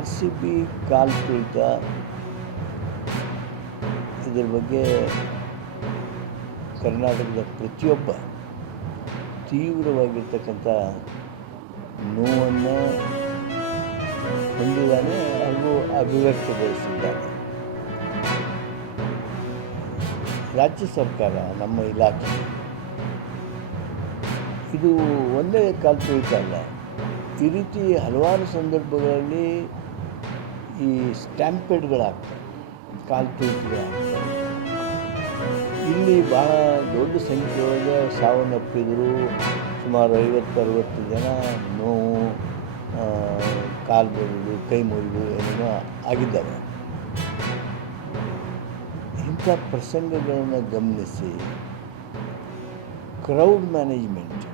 R C B ಕಾಲು ತುಳಿತ ಇದ್ರ ಬಗ್ಗೆ ಕರ್ನಾಟಕದ ಪ್ರತಿಯೊಬ್ಬ ತೀವ್ರವಾಗಿರ್ತಕ್ಕಂಥ ನೋವನ್ನು ಹೊಂದಿದ್ದಾನೆ ಹಾಗೂ ಅಭಿವ್ಯಕ್ತಗೊಳಿಸಿದ್ದಾನೆ. ರಾಜ್ಯ ಸರ್ಕಾರ, ನಮ್ಮ ಇಲಾಖೆ ಇದು ಒಂದೇ ಕಾಲು ತುಳಿತ ಅಲ್ಲ, ಈ ರೀತಿ ಹಲವಾರು ಸಂದರ್ಭಗಳಲ್ಲಿ ಈ ಸ್ಟ್ಯಾಂಪೇಡ್ಗಳಾಗ್ತವೆ, ಕಾಲು ತುಳಿತಗಳಾಗ್ತವೆ. ಇಲ್ಲಿ ಭಾಳ ದೊಡ್ಡ ಸಂಖ್ಯೆಯೊಳಗೆ ಸಾವನ್ನಪ್ಪಿದ್ರು. ಸುಮಾರು 50-60 ಜನ ನೋವು, ಕಾಲು ಮುರಿದು, ಕೈ ಮುರಿದು ಏನೇನೋ ಆಗಿದ್ದಾವೆ. ಇಂಥ ಪ್ರಸಂಗಗಳನ್ನು ಗಮನಿಸಿ ಕ್ರೌಡ್ ಮ್ಯಾನೇಜ್ಮೆಂಟ್